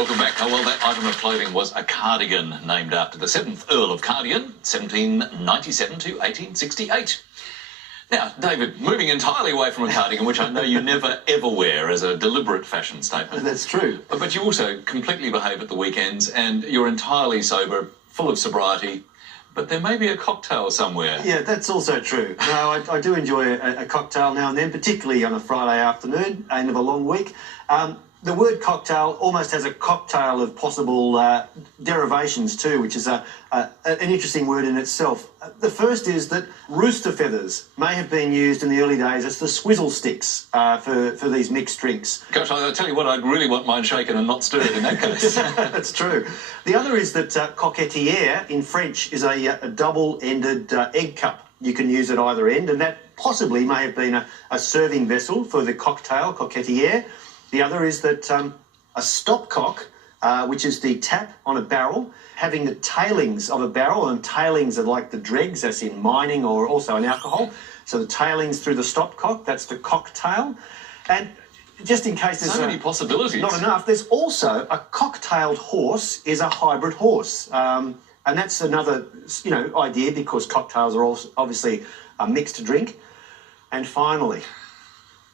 Welcome back. Oh, well, that item of clothing was a cardigan named after the 7th Earl of Cardigan, 1797 to 1868. Now, David, moving entirely away from a cardigan, which I know you never, ever wear as a deliberate fashion statement. That's true. But you also completely behave at the weekends, and you're entirely sober, full of sobriety, but there may be a cocktail somewhere. Yeah, that's also true. No, I do enjoy a cocktail now and then, particularly on a Friday afternoon, end of a long week. The word cocktail almost has a cocktail of possible derivations too, which is an interesting word in itself. The first is that rooster feathers may have been used in the early days as the swizzle sticks for these mixed drinks. Gosh, I'll tell you what, I'd really want mine shaken and not stirred in that case. That's true. The other is that coquetière in French is a double-ended egg cup. You can use at either end, and that possibly may have been a serving vessel for the cocktail, coquetière. The other is that a stopcock, which is the tap on a barrel, having the tailings of a barrel, and tailings are like the dregs, that's in mining or also in alcohol. So the tailings through the stopcock, that's the cocktail. And just in case there's so many possibilities. Not enough, there's also a cocktailed horse is a hybrid horse. And that's another, idea, because cocktails are also obviously a mixed drink. And finally,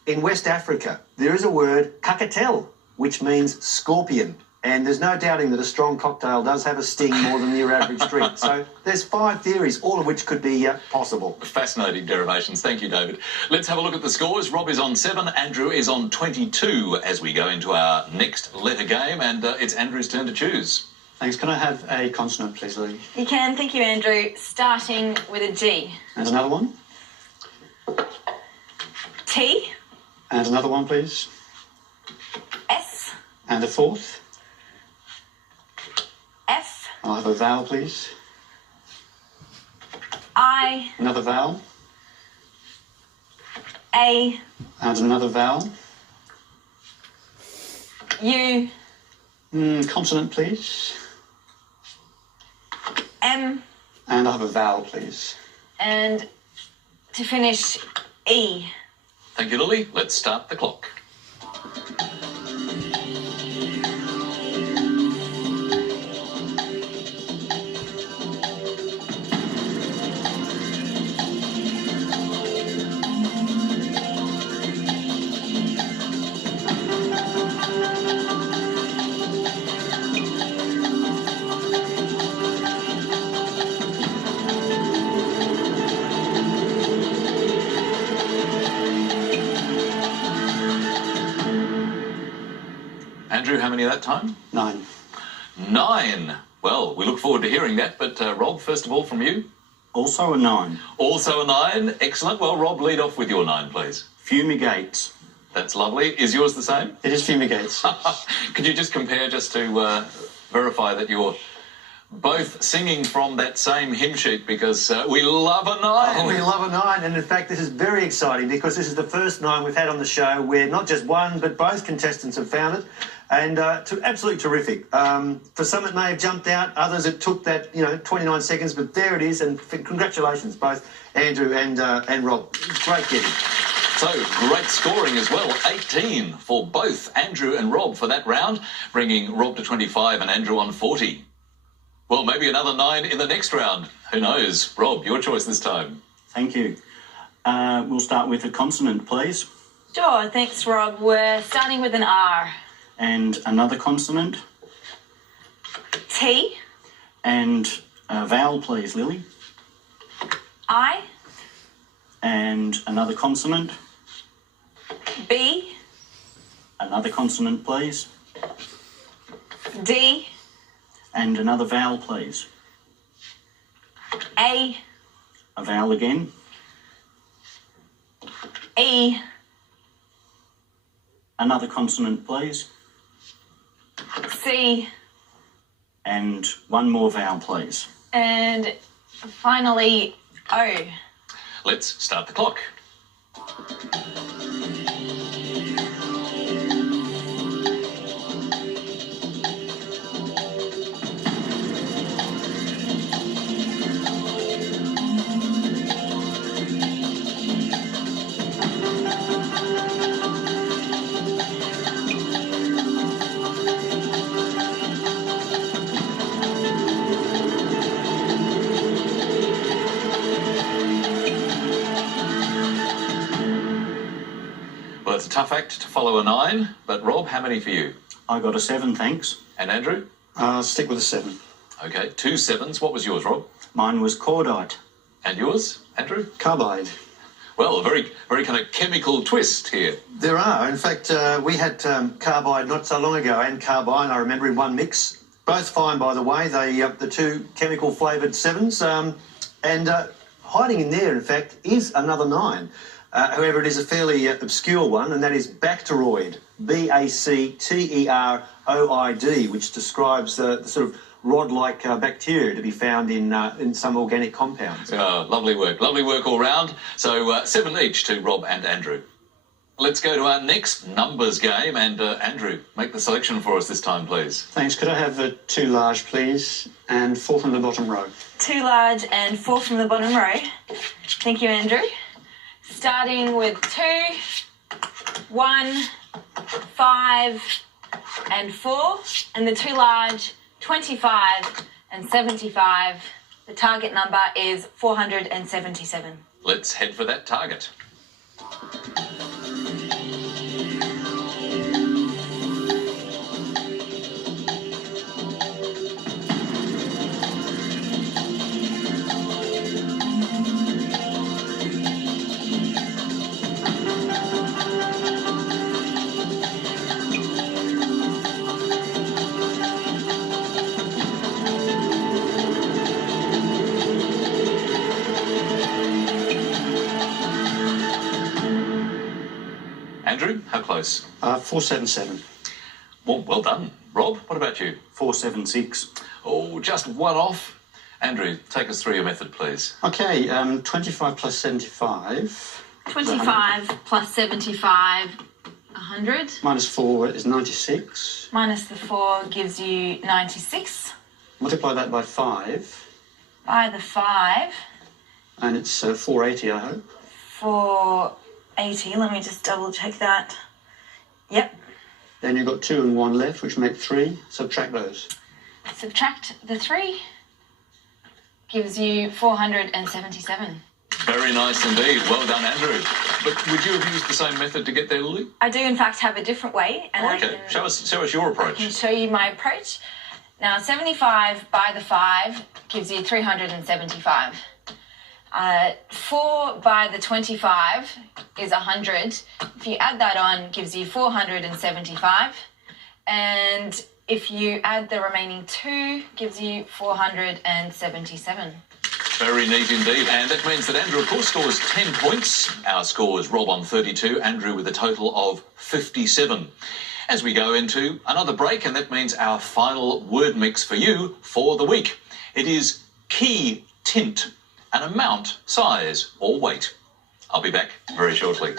in West Africa, there is a word, cacatel, which means scorpion. And there's no doubting that a strong cocktail does have a sting more than your average drink. So there's 5 theories, all of which could be possible. Fascinating derivations. Thank you, David. Let's have a look at the scores. Rob is on 7, Andrew is on 22 as we go into our next letter game, and it's Andrew's turn to choose. Thanks. Can I have a consonant, please, Lily? You can. Thank you, Andrew. Starting with a G. And another one? T. And another one, please. S. And a fourth? F. I'll have a vowel, please. I. Another vowel. A. And another vowel. U. Consonant, please. M. And I'll have a vowel, please. And to finish, E. Thank you, Lily. Let's start the clock. Andrew, how many that time? 9. 9. Well, we look forward to hearing that, but Rob, first of all, from you? Also a 9. Also a 9. Excellent. Well, Rob, lead off with your 9, please. Fumigate. That's lovely. Is yours the same? It is fumigates. Could you just compare, just to verify that you're both singing from that same hymn sheet, because we love a 9. Oh, we love a 9, and in fact this is very exciting because this is the first 9 we've had on the show where not just one but both contestants have found it, and absolutely terrific. For some it may have jumped out, others it took that 29 seconds, but there it is, and congratulations both Andrew and Rob. Great getting. So, great scoring as well. 18 for both Andrew and Rob for that round, bringing Rob to 25 and Andrew on 40. Well, maybe another 9 in the next round. Who knows? Rob, your choice this time. Thank you. We'll start with a consonant, please. Sure. Thanks, Rob. We're starting with an R. And another consonant. T. And a vowel, please, Lily. I. And another consonant. B. Another consonant, please. D. And another vowel, please. A. A vowel again. E. Another consonant, please. C. And one more vowel, please. And finally, O. Let's start the clock. Well, it's a tough act to follow a 9, but Rob, how many for you? I got a 7, thanks. And Andrew? Stick with a 7. Okay, 2 7s. What was yours, Rob? Mine was cordite. And yours, Andrew? Carbide. Well, a very, very kind of chemical twist here. There are. In fact, we had carbide not so long ago and carbide, I remember, in one mix. Both fine, by the way. They the 2 chemical flavoured 7s. And hiding in there, in fact, is another 9. However, it is a fairly obscure one, and that is bacteroid. Bacteroid, which describes the sort of rod-like bacteria to be found in some organic compounds. Lovely work all round. So 7 each to Rob and Andrew. Let's go to our next numbers game, and Andrew, make the selection for us this time, please. Thanks. Could I have 2 large, please, and 4 from the bottom row? 2 large and 4 from the bottom row. Thank you, Andrew. Starting with 2, 1, 5 and 4, and the 2 large, 25 and 75. The target number is 477. Let's head for that target. Andrew, how close? 477. Well done. Rob, what about you? 476. Oh, just one off. Andrew, take us through your method, please. Okay, 25 plus 75. 25 plus 75, 100. Minus 4 is 96. Minus the 4 gives you 96. Multiply that by 5. By the 5, And it's 480, I hope. 480. Let me just double check that. Yep. Then you've got 2 and 1 left, which make 3. Subtract those. Subtract the 3. Gives you 477. Very nice indeed. Well done, Andrew. But would you have used the same method to get there, Lily? I do, in fact, have a different way. And Okay, show us your I approach. can show you my approach. Now, 75 by the 5 gives you 375. 4 by the 25 is 100. If you add that on, gives you 475. And if you add the remaining 2, gives you 477. Very neat indeed. And that means that Andrew, of course, scores 10 points. Our score is Rob on 32, Andrew with a total of 57. As we go into another break, and that means our final word mix for you for the week. It is key, tint, an amount, size, or weight. I'll be back very shortly.